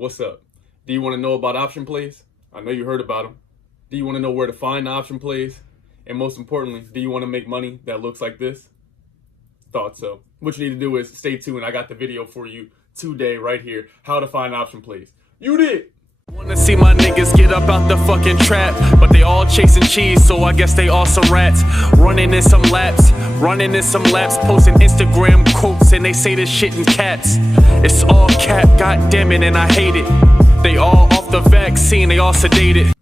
What's up? Do you want to know about option plays? I know you heard about them. Do you want to know where to find option plays? And most importantly, do you want to make money that looks like this? Thought so. What you need to do is stay tuned. I got the video for you today right here. How to find option plays. You did! Wanna see my niggas get up out the fucking trap, but they all chasing cheese, so I guess they all some rats. Running in some laps, posting Instagram quotes, and they say this shit in caps. It's all cap, goddammit, and I hate it. They all off the vaccine, they all sedated.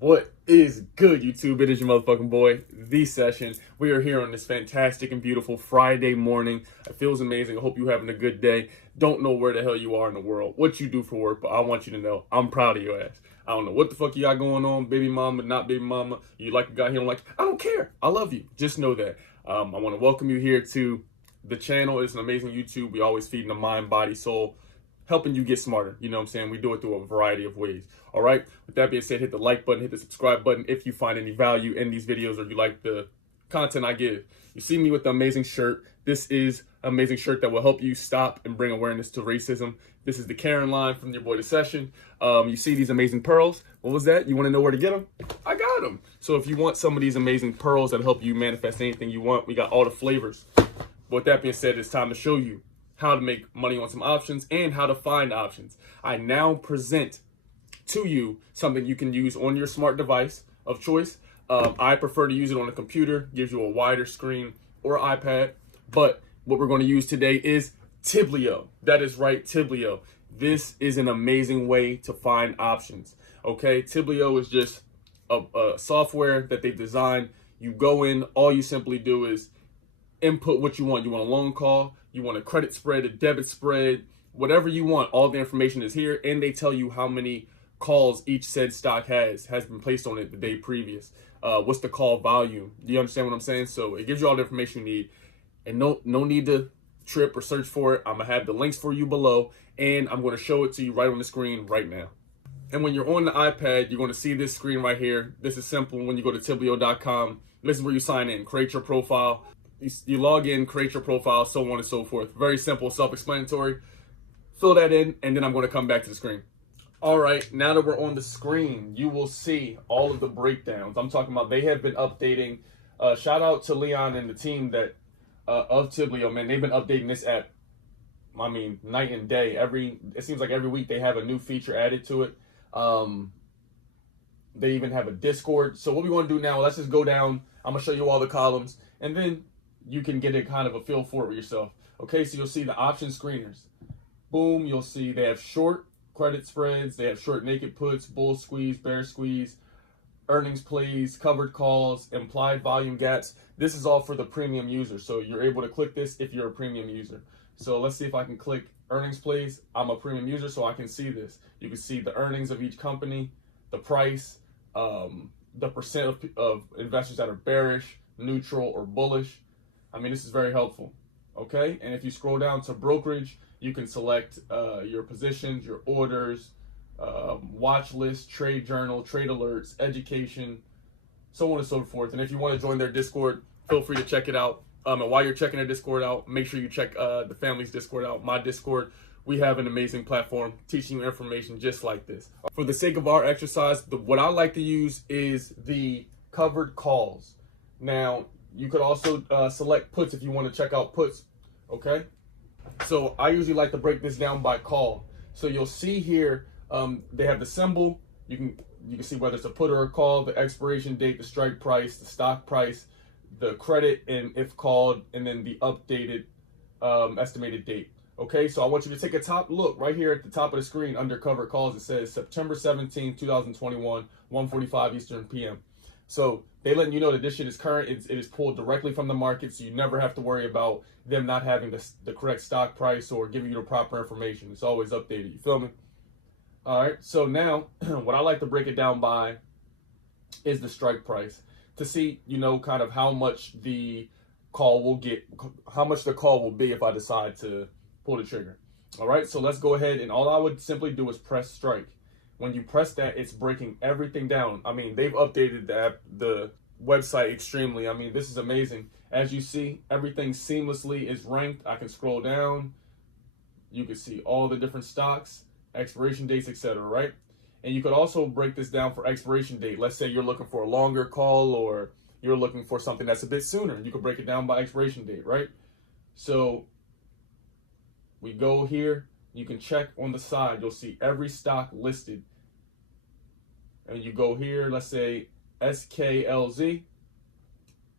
What is good, YouTube? It is your motherfucking boy, The Session. We are here on this fantastic and beautiful Friday morning. It feels amazing. I hope you're having a good day. Don't know where the hell you are in the world, what you do for work, but I want you to know I'm proud of your ass. I don't know what the fuck you got going on, baby mama, not baby mama. You like a guy here, I'm like, I don't care. I love you. Just know that. I want to welcome you here to the channel. It's an amazing YouTube. We always feeding the mind, body, soul, helping you get smarter. You know what I'm saying? We do it through a variety of ways. All right. With that being said, hit the like button, hit the subscribe button if you find any value in these videos or you like the content I give. You see me with the amazing shirt. This is an amazing shirt that will help you stop and bring awareness to racism. This is the Karen line from your boy The Session. You see these amazing pearls. What was that? You want to know where to get them? I got them. So if you want some of these amazing pearls that help you manifest anything you want, we got all the flavors. But with that being said, it's time to show you how to make money on some options and how to find options. I now present to you something you can use on your smart device of choice. I prefer to use it on a computer, gives you a wider screen, or iPad. But what we're going to use today is Tiblio. That is right, Tiblio. This is an amazing way to find options. Okay, Tiblio is just a software that they've designed. You go in, all you simply do is input what you want. You want a loan call, you want a credit spread, a debit spread, whatever you want. All the information is here, and they tell you how many calls each said stock has been placed on it the day previous. What's the call volume? Do you understand what I'm saying? So it gives you all the information you need, and no need to trip or search for it. I'm gonna have the links for you below, and I'm gonna show it to you right on the screen right now. And when you're on the iPad, you're gonna see this screen right here. This is simple. When you go to tiblio.com, this is where you sign in, create your profile. You log in, create your profile, so on and so forth. Very simple, self-explanatory. Fill that in, and then I'm going to come back to the screen. All right, now that we're on the screen, you will see all of the breakdowns. I'm talking about they have been updating. Shout out to Leon and the team that of Tiblio, man. They've been updating this app, I mean, night and day. It seems like every week they have a new feature added to it. They even have a Discord. So what we're going to do now, let's just go down. I'm going to show you all the columns, and then you can get a kind of a feel for it yourself. Okay, so you'll see the option screeners. Boom, you'll see they have short credit spreads, they have short naked puts, bull squeeze, bear squeeze, earnings plays, covered calls, implied volume gaps. This is all for the premium user, so you're able to click this if you're a premium user. So let's see if I can click earnings plays. I'm a premium user, so I can see this. You can see the earnings of each company, the price, the percent of investors that are bearish, neutral, or bullish. I mean, this is very helpful, okay? And if you scroll down to brokerage, you can select your positions, your orders, watch list, trade journal, trade alerts, education, so on and so forth. And if you want to join their Discord, feel free to check it out. And while you're checking their Discord out, make sure you check the family's Discord out, my Discord. We have an amazing platform teaching you information just like this. For the sake of our exercise, what I like to use is the covered calls. Now, you could also select puts if you want to check out puts, okay? So I usually like to break this down by call. So you'll see here, they have the symbol. You can see whether it's a put or a call, the expiration date, the strike price, the stock price, the credit and if called, and then the updated estimated date. Okay, so I want you to take a top look right here at the top of the screen under covered calls. It says September 17, 2021, 1:45 Eastern PM. So they letting you know that this shit is current. It is pulled directly from the market, so you never have to worry about them not having the correct stock price or giving you the proper information. It's always updated. You feel me? All right. So now, what I like to break it down by is the strike price to see, kind of how much the call will get, how much the call will be if I decide to pull the trigger. All right. So let's go ahead, and all I would simply do is press strike. When you press that, it's breaking everything down. I mean, they've updated the website extremely. I mean, this is amazing. As you see, everything seamlessly is ranked. I can scroll down. You can see all the different stocks. expiration dates, etc., right? And you could also break this down for expiration date. Let's say you're looking for a longer call or you're looking for something that's a bit sooner. You could break it down by expiration date, right? So we go here, you can check on the side, you'll see every stock listed. And you go here, let's say SKLZ,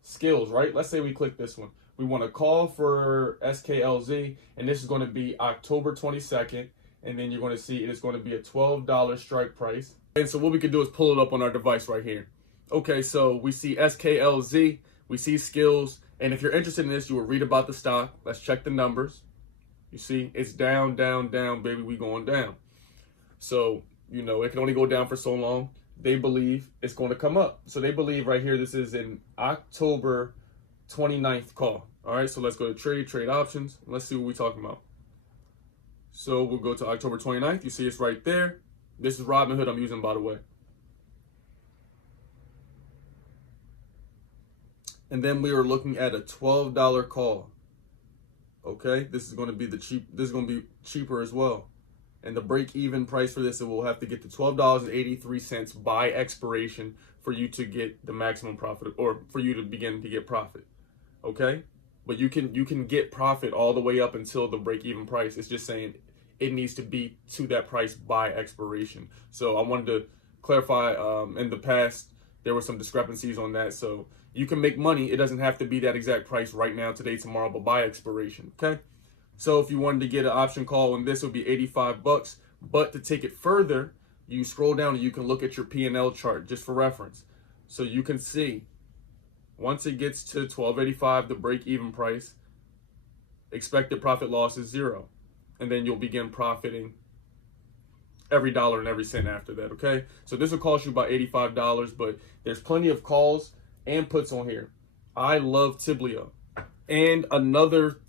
skills, right? Let's say we click this one. We want to call for SKLZ, and this is going to be October 22nd. And then you're going to see it is going to be a $12 strike price. And so what we can do is pull it up on our device right here. Okay, so we see SKLZ, we see skills. And if you're interested in this, you will read about the stock. Let's check the numbers. You see, it's down, down, down, baby. We going down. So, you know, it can only go down for so long. They believe it's going to come up. So they believe right here, this is an October 29th call. All right, so let's go to trade options. Let's see what we're talking about. So we'll go to October 29th. You see it's right there. This is Robinhood I'm using, by the way. And then we are looking at a $12 call. Okay, this is going to be this is going to be cheaper as well. And the break-even price for this, it will have to get to $12.83 by expiration for you to get the maximum profit, or for you to begin to get profit. Okay, but you can get profit all the way up until the break-even price. It's just saying it needs to be to that price by expiration. So I wanted to clarify. In the past, there were some discrepancies on that. So you can make money. It doesn't have to be that exact price right now, today, tomorrow, but by expiration. Okay. So if you wanted to get an option call on this, it would be $85. But to take it further, you scroll down and you can look at your P&L chart just for reference. So you can see once it gets to $12.85, the break-even price, expected profit loss is 0. And then you'll begin profiting every dollar and every cent after that, okay? So this will cost you about $85, but there's plenty of calls and puts on here. I love Tiblio. And another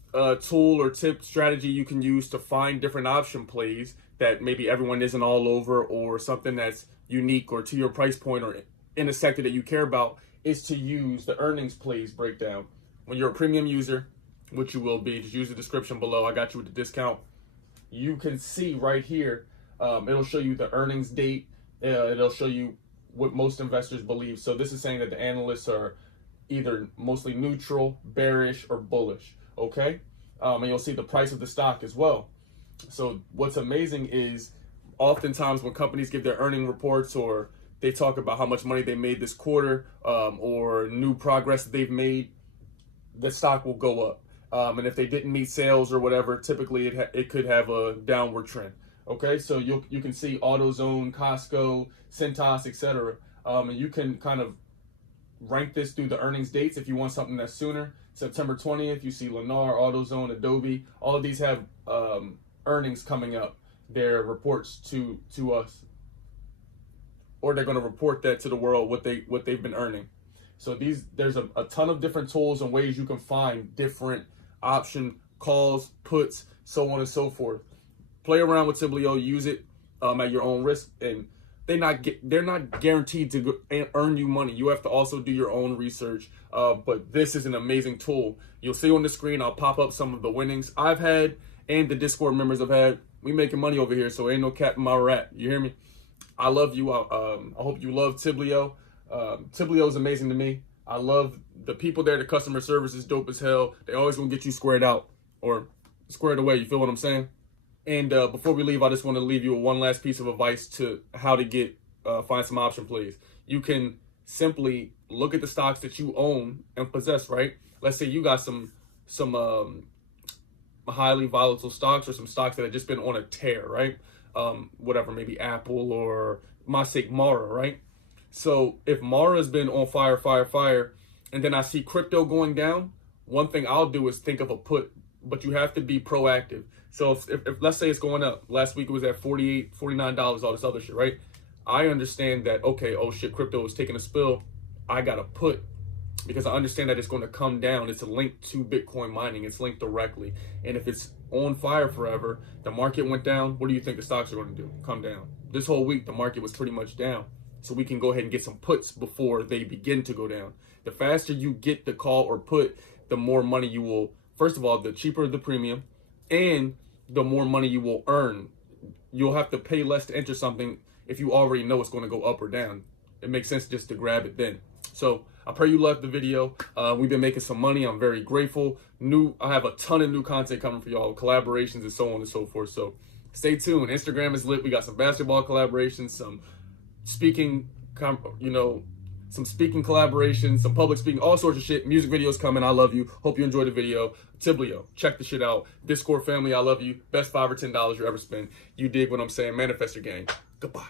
tool or tip strategy you can use to find different option plays that maybe everyone isn't all over, or something that's unique or to your price point or in a sector that you care about, is to use the earnings plays breakdown. When you're a premium user, which you will be, just use the description below. I got you with the discount. You can see right here, it'll show you the earnings date. It'll show you what most investors believe. So this is saying that the analysts are either mostly neutral, bearish, or bullish. Okay, and you'll see the price of the stock as well. So what's amazing is oftentimes when companies give their earning reports, or they talk about how much money they made this quarter, or new progress that they've made, the stock will go up. And if they didn't meet sales or whatever, typically it could have a downward trend. Okay, so you can see AutoZone, Costco, Cintas, etc. And you can kind of rank this through the earnings dates if you want something that's sooner. September 20th, you see Lennar, AutoZone, Adobe. All of these have earnings coming up. Their reports to us, or they're going to report that to the world what they've been earning. So there's a ton of different tools and ways you can find different option calls, puts, so on and so forth. Play around with Tiblio, use it at your own risk, and they're not guaranteed to earn you money. You have to also do your own research. But this is an amazing tool. You'll see on the screen, I'll pop up some of the winnings I've had and the Discord members have had. We making money over here, so ain't no cap in my rat. You hear me? I love you. I hope you love Tiblio. Tiblio is amazing to me. I love the people there. The customer service is dope as hell. They always gonna get you squared out or squared away. You feel what I'm saying? And before we leave, I just want to leave you with one last piece of advice to how to get find some option plays. You can simply look at the stocks that you own and possess, right? Let's say you got some highly volatile stocks, or some stocks that have just been on a tear, right? Whatever, maybe Apple, or my sake, Mara, right? So if Mara has been on fire, and then I see crypto going down, one thing I'll do is think of a put, but you have to be proactive. So if let's say it's going up, last week it was at $48, $49, all this other shit, right? I understand that, okay, oh shit, crypto is taking a spill. I got to put, because I understand that it's going to come down. It's linked to Bitcoin mining. It's linked directly. And if it's on fire forever, the market went down, what do you think the stocks are going to do? Come down. This whole week, the market was pretty much down. So we can go ahead and get some puts before they begin to go down. The faster you get the call or put, the more money you will, first of all, the cheaper the premium, and the more money you will earn you'll have to pay less to enter something if you already know it's going to go up or down. It makes sense just to grab it then. So I pray you loved the video. We've been making some money. I'm very grateful. I have a ton of new content coming for y'all, collaborations and so on and so forth. So stay tuned. Instagram is lit. We got some basketball collaborations, some speaking, some speaking collaborations, some public speaking, all sorts of shit. Music videos coming. I love you. Hope you enjoyed the video. Tiblio, check the shit out. Discord family, I love you. Best $5 or $10 you ever spend. You dig what I'm saying? Manifest your game. Goodbye.